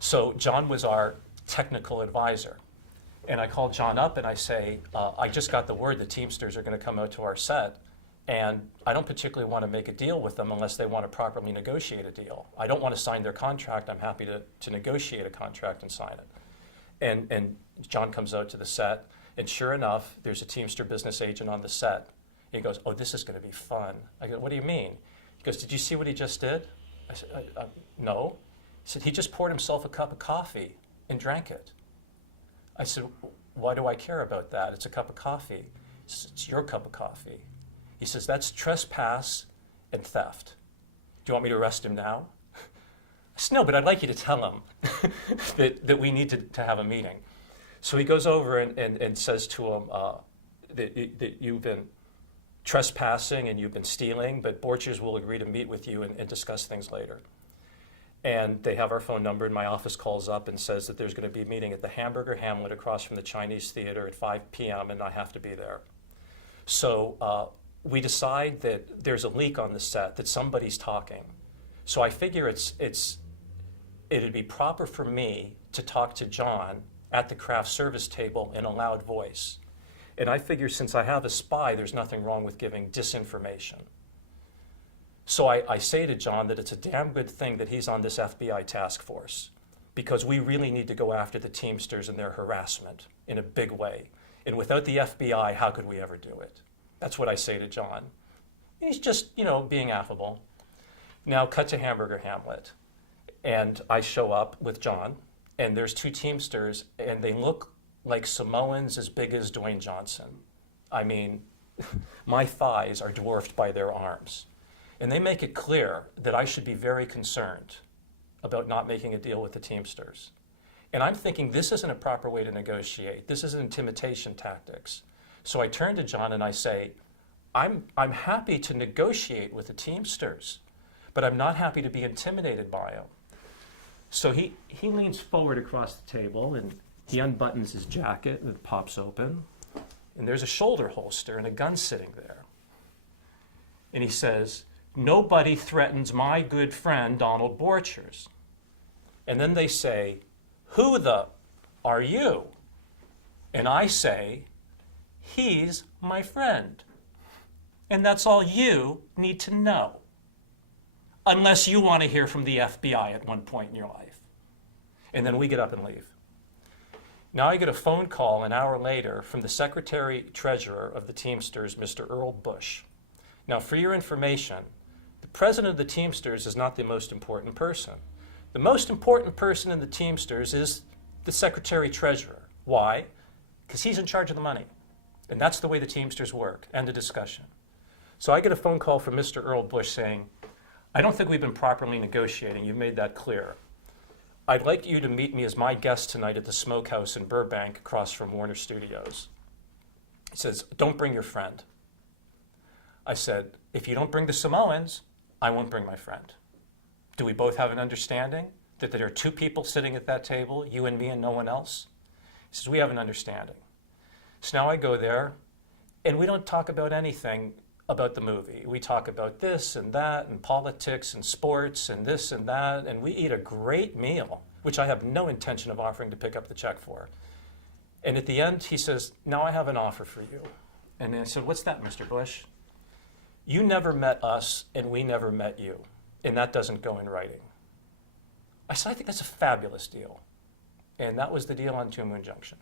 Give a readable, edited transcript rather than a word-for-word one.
So John was our technical advisor. And I called John up and I say, I just got the word the Teamsters are going to come out to our set, and I don't particularly want to make a deal with them unless they want to properly negotiate a deal. I don't want to sign their contract. I'm happy to negotiate a contract and sign it. And John comes out to the set, and sure enough, there's a Teamster business agent on the set. He goes, oh, this is going to be fun. I go, what do you mean? He goes, did you see what he just did? I said, no. He said, he just poured himself a cup of coffee and drank it. I said, why do I care about that? It's a cup of coffee. He says, it's your cup of coffee. He says, that's trespass and theft. Do you want me to arrest him now? I said, no, but I'd like you to tell him that we need to have a meeting. So he goes over and says to him that you've been trespassing and you've been stealing, but Borchers will agree to meet with you and discuss things later. And they have our phone number, and my office calls up and says that there's going to be a meeting at the Hamburger Hamlet across from the Chinese Theater at 5 p.m., and I have to be there. So we decide that there's a leak on the set, that somebody's talking. So I figure it'd be proper for me to talk to John at the craft service table in a loud voice. And I figure since I have a spy, there's nothing wrong with giving disinformation. So I say to John that it's a damn good thing that he's on this FBI task force, because we really need to go after the Teamsters and their harassment in a big way. And without the FBI, how could we ever do it? That's what I say to John. He's just, being affable. Now cut to Hamburger Hamlet. And I show up with John, and there's two Teamsters, and they look like Samoans as big as Dwayne Johnson. I mean, my thighs are dwarfed by their arms. And they make it clear that I should be very concerned about not making a deal with the Teamsters. And I'm thinking this isn't a proper way to negotiate. This is intimidation tactics. So I turn to John and I say, I'm happy to negotiate with the Teamsters, but I'm not happy to be intimidated by them. So he leans forward across the table and he unbuttons his jacket and it pops open. And there's a shoulder holster and a gun sitting there. And he says, nobody threatens my good friend, Donald Borchers. And then they say, who the are you? And I say, he's my friend. And that's all you need to know. Unless you want to hear from the FBI at one point in your life. And then we get up and leave. Now I get a phone call an hour later from the Secretary-Treasurer of the Teamsters, Mr. Earl Bush. Now, for your information, the president of the Teamsters is not the most important person. The most important person in the Teamsters is the Secretary-Treasurer. Why? Because he's in charge of the money. And that's the way the Teamsters work. End of discussion. So I get a phone call from Mr. Earl Bush saying, I don't think we've been properly negotiating. You've made that clear. I'd like you to meet me as my guest tonight at the Smokehouse in Burbank across from Warner Studios. He says, don't bring your friend. I said, if you don't bring the Samoans, I won't bring my friend. Do we both have an understanding that there are two people sitting at that table, you and me and no one else? He says, we have an understanding. So now I go there, and we don't talk about anything about the movie. We talk about this and that and politics and sports and this and that, and we eat a great meal, which I have no intention of offering to pick up the check for. And at the end, he says, now I have an offer for you. And I said, what's that, Mr. Bush? You never met us, and we never met you, and that doesn't go in writing. I said, I think that's a fabulous deal. And that was the deal on Moon Junction.